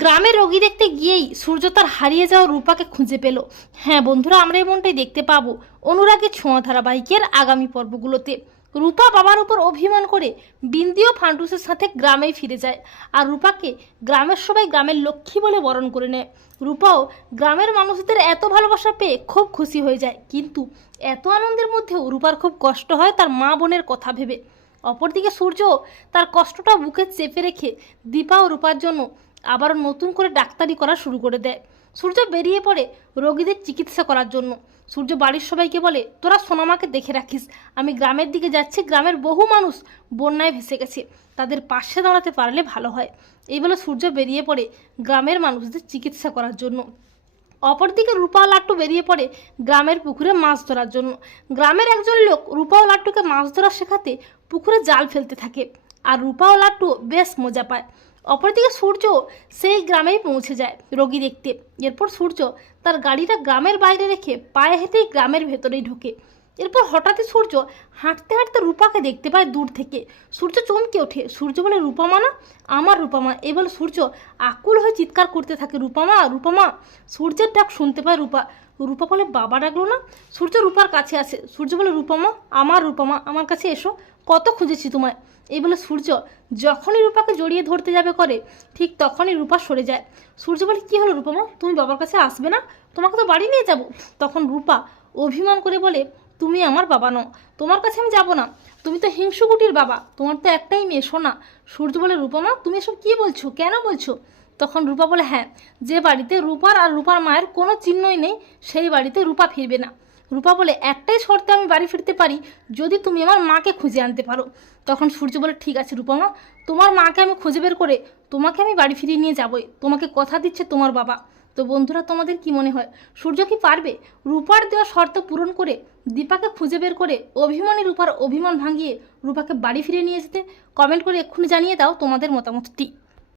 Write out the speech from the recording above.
গ্রামে রোগী দেখতে গিয়েই সূর্য তার হারিয়ে যাওয়া রূপাকে খুঁজে পেল। হ্যাঁ বন্ধুরা, আমরা এমনটাই দেখতে পাবো অনুরাগের ছোঁয়া ধারাবাহিকের আগামী পর্বগুলোতে। রূপা বাবার উপর অভিমান করে বিন্দি ও ফান্টুসের সাথে গ্রামেই ফিরে যায় আর রূপাকে গ্রামের সবাই গ্রামের লক্ষ্মী বলে বরণ করে নেয়। রূপাও গ্রামের মানুষদের এত ভালোবাসা পেয়ে খুব খুশি হয়ে যায়। কিন্তু এত আনন্দের মধ্যেও রূপার খুব কষ্ট হয় তার মা বোনের কথা ভেবে। অপরদিকে সূর্য তার কষ্টটা বুকে চেপে রেখে দীপা ও রূপার জন্য আবার নতুন করে ডাক্তারি করা শুরু করে দেয়। সূর্য বেরিয়ে পড়ে রোগীদের চিকিৎসা করার জন্য। সূর্য বাড়ির সবাইকে বলে, তোরা সোনামাকে দেখে রাখিস। আমি গ্রামের দিকে যাচ্ছি, গ্রামের বহু মানুষ বন্যায় ভেসে গেছে। তাদের পাশে দাঁড়াতে পারলে ভালো হয়। এই বলে সূর্য বেরিয়ে পড়ে গ্রামের মানুষদের চিকিৎসা করার জন্য। অপরদিকে রূপা লাট্টু বেরিয়ে পড়ে গ্রামের পুকুরে মাছ ধরার জন্য। গ্রামের একজন লোক রূপা ও লাট্টুকে মাছ ধরা শেখাতে পুকুরে জাল ফেলতে থাকে। আর রূপা ও লাট্টু বেশ মজা পায়। অপরদিকে সূর্য সেই গ্রামেই পৌঁছে যায় রোগী দেখতে। এরপর সূর্য তার গাড়িটা গ্রামের বাইরে রেখে পায়ে হেঁটেই গ্রামের ভেতরেই ঢোকে। এরপর হঠাৎই সূর্য হাঁটতে হাঁটতে রূপাকে দেখতে পায় দূর থেকে। সূর্য চমকে ওঠে। সূর্য বলে, রূপামা না, আমার রূপামা। এই বলে সূর্য আকুল হয়ে চিৎকার করতে থাকে, রূপামা রূপামা। সূর্যের ডাক শুনতে পায় রূপা। রূপা বলে, বাবা ডাকলো না? সূর্য রূপার কাছে আসে। সূর্য বলে, রূপামা, আমার রূপামা, আমার কাছে এসো, কত খুঁজেছি তোমায়। এই বলে, সূর্য, যখনই রূপাকে জড়িয়ে ধরতে যাবে করে ঠিক তখনই রূপা সরে যায়। সূর্য বলে, কী হলো রূপামা? তুমি বাবার কাছে আসবে না? তোমাকে তো বাড়ি নিয়ে যাব। তখন রূপা অভিমান করে বলে তুমি আমার বাবা নও। তোমার কাছে আমি যাব না। তুমি তো হিংসুকুটির বাবা। তোমার তো একটাই মেয়ে শোনা সূর্য বলে রূপমা তুমি এসব কী বলছো? কেন বলছো? তখন রূপা বলে হ্যাঁ যে বাড়িতে রূপার আর রূপার মায়ের কোনো চিহ্নই নেই, সেই বাড়িতে রূপা ফিরবে না। রূপা বলে, একটাই শর্তে আমি বাড়ি ফিরতে পারি, যদি তুমি আমার মাকে খুঁজে আনতে পারো। তখন সূর্য বলে, ঠিক আছে রূপমা তোমার মাকে আমি খুঁজে বের করে তোমাকে আমি বাড়ি ফিরিয়ে নিয়ে যাবই। তোমাকে কথা দিচ্ছে তোমার বাবা। তো বন্ধুরা, তোমাদের কি মনে হয়? সূর্য কি পারবে? রূপার দেওয়া শর্ত পূরণ করে দীপাকে খুঁজে বের করে অভিমানী রূপার অভিমান ভাঙিয়ে রূপাকে বাড়ি ফিরে নিয়ে যেতে? কমেন্ট করে এক্ষুনি জানিয়ে দাও তোমাদের মতামতটি।